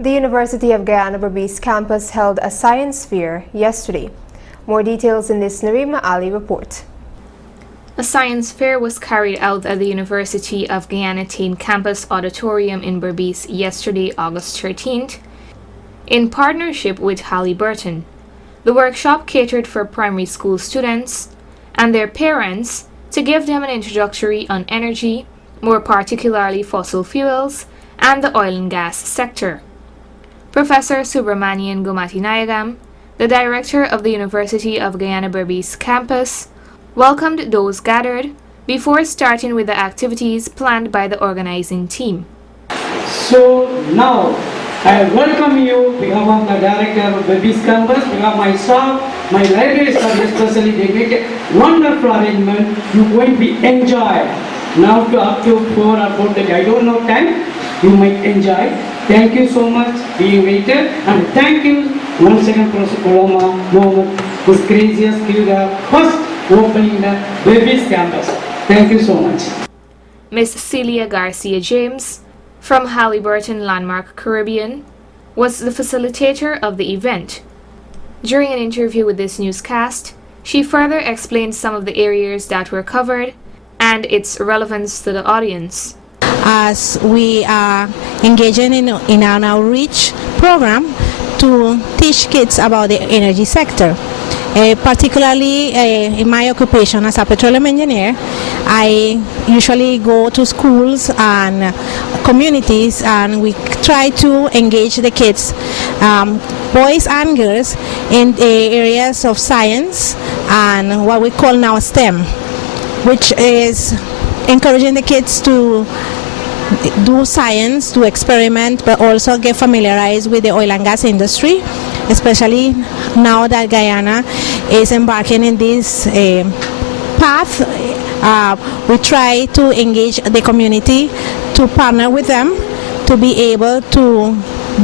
The University of Guyana Berbice campus held a science fair yesterday. More details in this Narima Ali report. A science fair was carried out at the University of Guyana Tain Campus Auditorium in Berbice yesterday, August 13th, in partnership with Halliburton. The workshop catered for primary school students and their parents to give them an introductory on energy, more particularly fossil fuels, and the oil and gas sector. Professor Subramanian Gomatinayagam, the director of the University of Guyana Berbice campus, welcomed those gathered before starting with the activities planned by the organizing team. So now, I welcome you on behalf of the director of Berbice campus, on behalf of my staff, my library staff especially. They make a wonderful arrangement. You're going to be enjoy. Now to up to 4 or 4:30, I don't know time, you might enjoy. Thank you so much being waited, and thank you once again Professor Koloma Mohammed, this gracious first opening the Berbice campus. Thank you so much. Ms. Celia Garcia James from Halliburton Landmark Caribbean was the facilitator of the event. During an interview with this newscast, she further explained some of the areas that were covered and its relevance to the audience. As we are engaging in an outreach program to teach kids about the energy sector. Particularly in my occupation as a petroleum engineer, I usually go to schools and communities, and we try to engage the kids, boys and girls, in the areas of science and what we call now STEM, which is encouraging the kids to do science, to experiment, but also get familiarized with the oil and gas industry, especially now that Guyana is embarking in this path. We try to engage the community, to partner with them, to be able to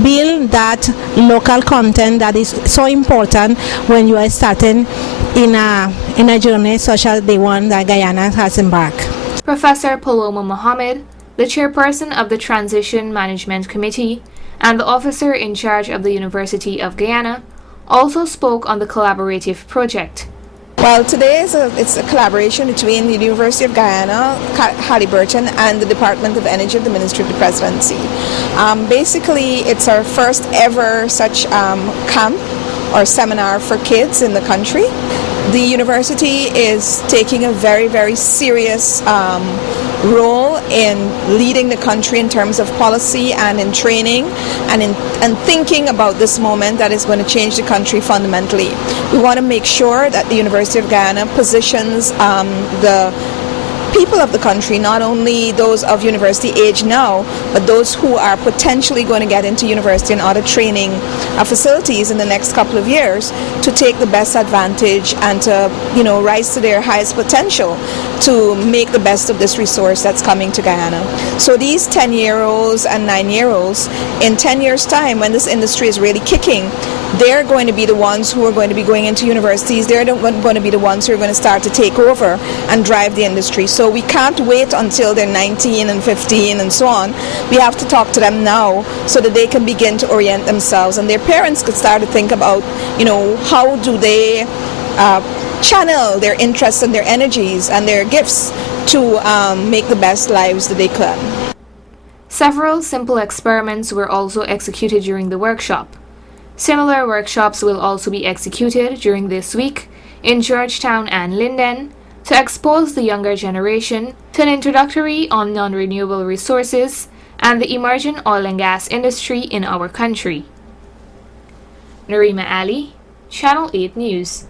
build that local content that is so important when you are starting in a journey such as the one that Guyana has embarked. Professor Paloma Mohammed, the chairperson of the Transition Management Committee and the officer in charge of the University of Guyana, also spoke on the collaborative project. Well, today it's a collaboration between the University of Guyana, Halliburton, and the Department of Energy of the Ministry of the Presidency. Basically, it's our first ever such camp or seminar for kids in the country. The university is taking a very, very serious role in leading the country in terms of policy and in training and thinking about this moment that is going to change the country fundamentally. We want to make sure that the University of Guyana positions the people of the country, not only those of university age now, but those who are potentially going to get into university and other training facilities in the next couple of years, to take the best advantage and to, rise to their highest potential to make the best of this resource that's coming to Guyana. So these 10-year-olds and 9-year-olds, in 10 years' time, when this industry is really kicking, they're going to be the ones who are going to be going into universities. They're going to be the ones who are going to start to take over and drive the industry. So we can't wait until they're 19 and 15 and so on. We have to talk to them now so that they can begin to orient themselves, and their parents could start to think about, how do they channel their interests and their energies and their gifts to make the best lives that they can. Several simple experiments were also executed during the workshop. Similar workshops will also be executed during this week in Georgetown and Linden to expose the younger generation to an introductory on non-renewable resources and the emerging oil and gas industry in our country. Narima Ali, Channel 8 News.